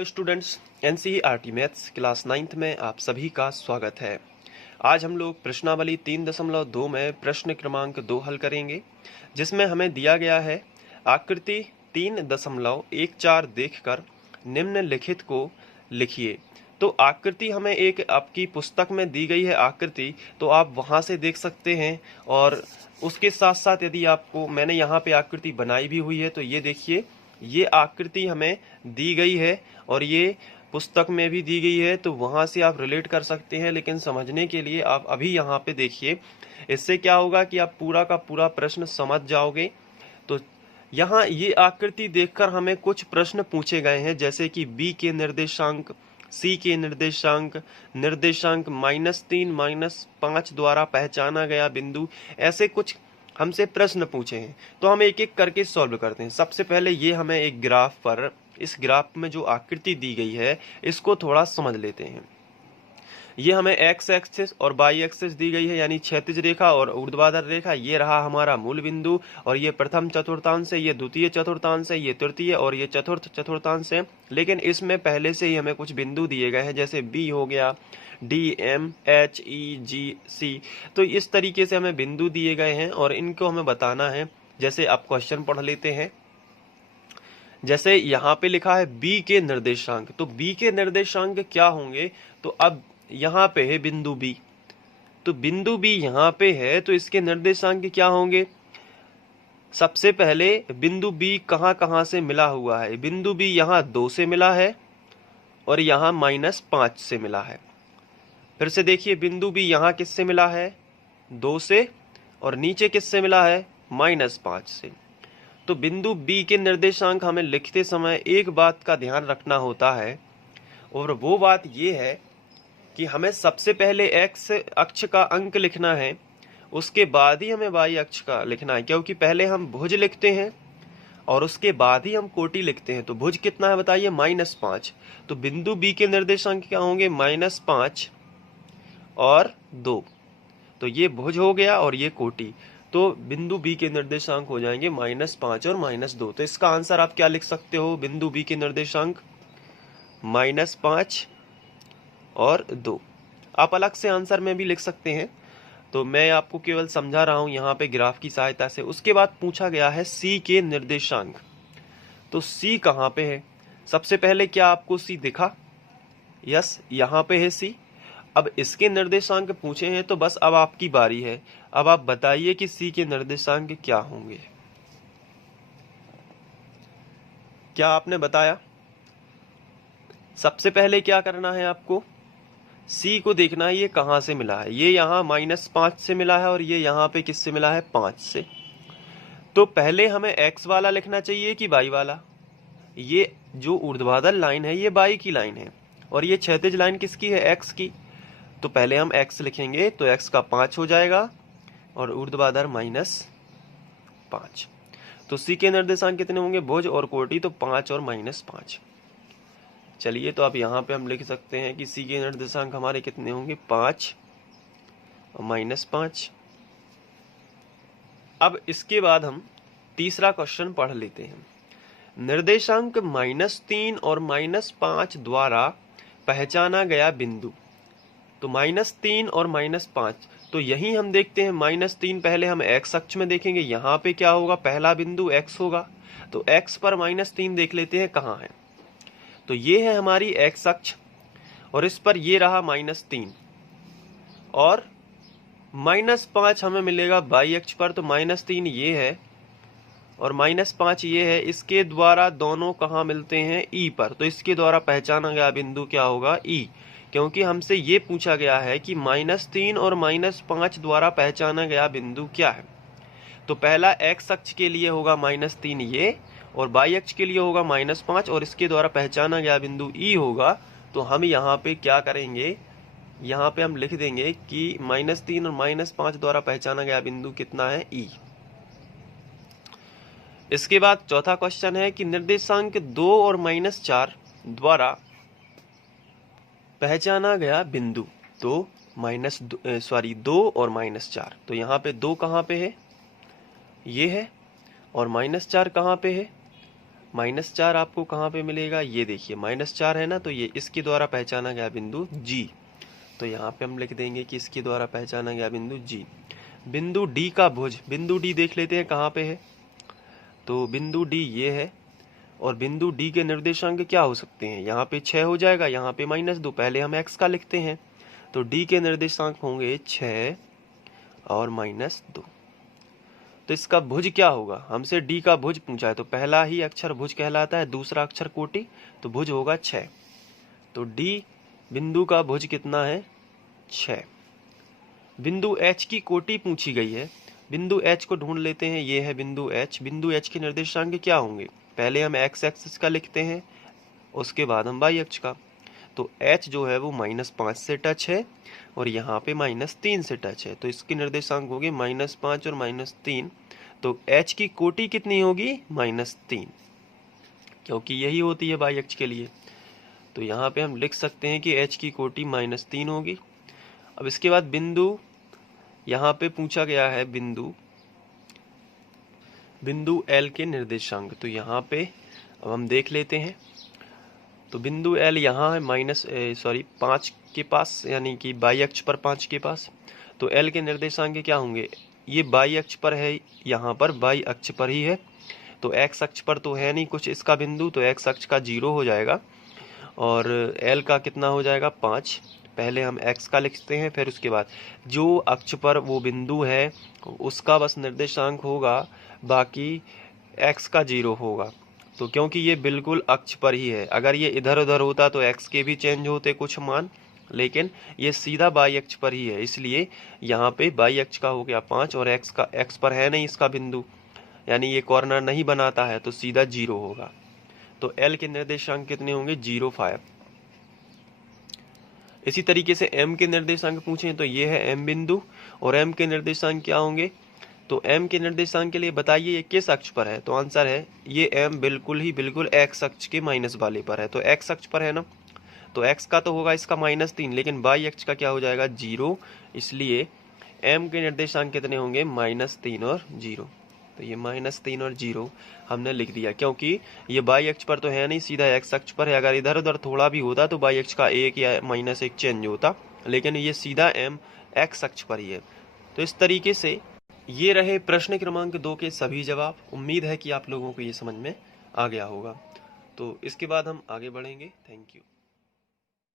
Hello students, NCERT maths class 9th में आप सभी का स्वागत है। आज हम लोग प्रश्नावली 3.2 में प्रश्न क्रमांक 2 हल करेंगे, जिसमें हमें दिया गया है आकृति 3.14 देखकर निम्नलिखित को लिखिए। तो आकृति हमें एक आपकी पुस्तक में दी गई है आकृति, तो आप वहां से देख सकते हैं। और उसके साथ साथ यदि आपको मैंने यहाँ पे आकृति बनाई भी हुई है, तो ये देखिए, ये आकृति हमें दी गई है और ये पुस्तक में भी दी गई है, तो वहां से आप रिलेट कर सकते हैं। लेकिन समझने के लिए आप अभी यहाँ पे देखिए, इससे क्या होगा कि आप पूरा का पूरा प्रश्न समझ जाओगे। तो यहाँ ये आकृति देखकर हमें कुछ प्रश्न पूछे गए हैं, जैसे कि बी के निर्देशांक, सी के निर्देशांक, निर्देशांक -3 -5 द्वारा पहचाना गया बिंदु, ऐसे कुछ हमसे प्रश्न पूछे हैं। तो हम एक एक करके सॉल्व करते हैं। सबसे पहले ये हमें एक ग्राफ पर, इस ग्राफ में जो आकृति दी गई है इसको थोड़ा समझ लेते हैं। ये हमें एक्स एक्सिस और वाई एक्सिस दी गई है, यानी क्षैतिज रेखा और ऊर्ध्वाधर रेखा। ये रहा हमारा मूल बिंदु, और ये प्रथम चतुर्थांश है, ये द्वितीय चतुर्थांश है, ये तृतीय और ये चतुर्थ चतुर्थांश है। लेकिन इसमें पहले से ही हमें कुछ बिंदु दिए गए हैं, जैसे बी हो गया, डी, एम, एच, ई, जी, सी। तो इस तरीके से हमें बिंदु दिए गए हैं और इनको हमें बताना है। जैसे आप क्वेश्चन पढ़ लेते हैं। जैसे यहाँ पे लिखा है बी के निर्देशांक, तो बी के निर्देशांक क्या होंगे? तो अब यहाँ पे है बिंदु बी, तो बिंदु बी यहाँ पे है, तो इसके निर्देशांक क्या होंगे? सबसे पहले बिंदु बी कहाँ कहाँ से मिला हुआ है? बिंदु बी यहाँ 2 से मिला है और यहाँ -5 से मिला है। फिर से देखिए, बिंदु बी यहाँ किससे मिला है? 2 से, और नीचे किससे मिला है? -5 से। तो बिंदु बी के निर्देशांक हमें लिखते समय एक बात का ध्यान रखना होता है, और वो बात ये है कि हमें सबसे पहले एक्स अक्ष का अंक लिखना है, उसके बाद ही हमें वाई अक्ष का लिखना है। क्योंकि पहले हम भुज लिखते हैं और उसके बाद ही हम कोटि लिखते हैं। तो भुज कितना है बताइए? -5। तो बिंदु बी के निर्देशांक क्या होंगे? -5 और 2। तो ये भुज हो गया और ये कोटि। तो बिंदु बी के निर्देशांक हो जाएंगे -5 और -2। तो इसका आंसर आप क्या लिख सकते हो? बिंदु बी के निर्देशांक -5 और 2। आप अलग से आंसर में भी लिख सकते हैं, तो मैं आपको केवल समझा रहा हूं यहाँ पे ग्राफ की सहायता से। उसके बाद पूछा गया है सी के निर्देशांक। तो सी कहाँ पे है? सबसे पहले क्या आपको सी दिखा? यस, यहाँ पे है सी। अब इसके निर्देशांक पूछे हैं, तो बस अब आपकी बारी है। अब आप बताइए कि सी के निर्देशांक क्या होंगे। क्या आपने बताया? सबसे पहले क्या करना है आपको? सी को देखना है, ये कहाँ से मिला है। ये यहाँ -5 से मिला है और ये यहाँ पे किससे मिला है? 5 से। तो पहले हमें एक्स वाला लिखना चाहिए कि वाई वाला? ये जो ऊर्ध्वाधर लाइन है ये वाई की लाइन है, और ये क्षैतिज लाइन किसकी है? एक्स की। तो पहले हम x लिखेंगे, तो x का 5 हो जाएगा और ऊर्ध्वाधर -5। तो c के निर्देशांक कितने होंगे? भुज और कोटि, तो 5 और -5। चलिए, तो अब यहाँ पे हम लिख सकते हैं कि c के निर्देशांक हमारे कितने होंगे? 5 और -5। अब इसके बाद हम तीसरा क्वेश्चन पढ़ लेते हैं। निर्देशांक -3 और -5 द्वारा पहचाना गया बिंदु। तो -3 और -5, तो यही हम देखते हैं। -3 पहले हम x अक्ष में देखेंगे, यहाँ पे क्या होगा? पहला बिंदु x होगा। तो x पर -3 देख लेते हैं कहाँ है। तो ये है हमारी x अक्ष, और इस पर ये रहा -3, और -5 हमें मिलेगा y अक्ष पर। तो -3 ये है और -5 ये है। इसके द्वारा दोनों कहाँ मिलते हैं? E पर। तो इसके द्वारा पहचाना गया बिंदु क्या होगा? E। क्योंकि हमसे ये पूछा गया है कि -3 और -5 द्वारा पहचाना गया बिंदु क्या है। तो पहला x अक्ष के लिए होगा -3 ये, और y अक्ष के लिए होगा -5, और इसके द्वारा पहचाना गया बिंदु E होगा। तो हम यहाँ पे क्या करेंगे? यहाँ पे हम लिख देंगे कि -3 और -5 द्वारा पहचाना गया बिंदु कितना है? E। इसके बाद चौथा क्वेश्चन है कि निर्देशांक 2 और -4 द्वारा पहचाना गया बिंदु। तो 2 और -4, तो यहाँ पे 2 कहाँ पे है? ये है, और -4 कहाँ पे है? -4 आपको कहाँ पे मिलेगा, ये देखिए -4 है ना, तो ये इसके द्वारा पहचाना गया बिंदु G। तो यहाँ पे हम लिख देंगे कि इसके द्वारा पहचाना गया बिंदु G। बिंदु D का भुज, बिंदु D देख लेते हैं कहाँ पे है। तो बिंदु D ये है, और बिंदु D के निर्देशांक क्या हो सकते हैं, यहाँ पे 6 हो जाएगा, यहाँ पे -2। पहले हम x का लिखते हैं, तो D के निर्देशांक होंगे 6 और -2। तो इसका भुज क्या होगा, हमसे D का भुज पूछा है, तो पहला ही अक्षर भुज कहलाता है, दूसरा अक्षर कोटि, तो भुज होगा 6। तो D बिंदु का भुज कितना है, 6। बिंदु H की कोटि पूछी गई है, बिंदु H को ढूंढ लेते हैं, ये है बिंदु H। बिंदु H के निर्देशांक क्या होंगे, पहले हम x एक्सिस का लिखते हैं, उसके बाद हम y अक्ष का। तो h जो है वो -5 से टच है, और यहाँ पे -3 से टच है, तो इसके निर्देशांक होंगे -5 और -3। तो h की कोटि कितनी होगी, -3, क्योंकि यही होती है y अक्ष के लिए। तो यहाँ पे हम लिख सकते हैं कि h की कोटि -3 होगी। अब इसके बाद बिंदु, यहाँ पे पूछा गया है बिंदु L के निर्देशांक, तो यहाँ पे अब हम देख लेते हैं। तो बिंदु L यहाँ है 5 के पास, यानी कि y अक्ष पर 5 के पास। तो L के निर्देशांक क्या होंगे, ये y अक्ष पर है, यहाँ पर y अक्ष पर ही है, तो x अक्ष पर तो है नहीं कुछ इसका बिंदु, तो x अक्ष का 0 हो जाएगा, और L का कितना हो जाएगा, 5। पहले हम x का लिखते हैं, फिर उसके बाद जो अक्ष पर वो बिंदु है उसका बस निर्देशांक होगा, बाकी x का 0 होगा। तो क्योंकि ये बिल्कुल अक्ष पर ही है, अगर ये इधर उधर होता तो x के भी चेंज होते कुछ मान, लेकिन ये सीधा y अक्ष पर ही है, इसलिए यहाँ पे y अक्ष का हो गया 5, और x पर है नहीं इसका बिंदु, यानी ये कॉर्नर नहीं बनाता है, तो सीधा 0 होगा। तो L के निर्देशांक कितने होंगे, 0, 5। इसी तरीके से M के निर्देशांक पूछें तो ये है M बिंदु, और M के निर्देशांक क्या होंगे, तो M के निर्देशांक के लिए बताइए ये किस अक्ष पर है, तो आंसर है ये M बिल्कुल x अक्ष के माइनस वाले पर है, तो x अक्ष पर है ना, तो x का तो होगा इसका -3, लेकिन y अक्ष का क्या हो जाएगा, 0, इसलिए M के निर्देशांक कितने होंगे, -3 और 0। तो ये -3 और 0 हमने लिख दिया, क्योंकि ये y अक्ष पर तो है नहीं, सीधा x अक्ष पर है। अगर इधर उधर थोड़ा भी होता तो y अक्ष का 1 या -1 चेंज होता, लेकिन ये सीधा M x अक्ष पर ही है। तो इस तरीके से ये रहे प्रश्न क्रमांक 2 के सभी जवाब। उम्मीद है कि आप लोगों को ये समझ में आ गया होगा। तो इसके बाद हम आगे बढ़ेंगे। Thank you.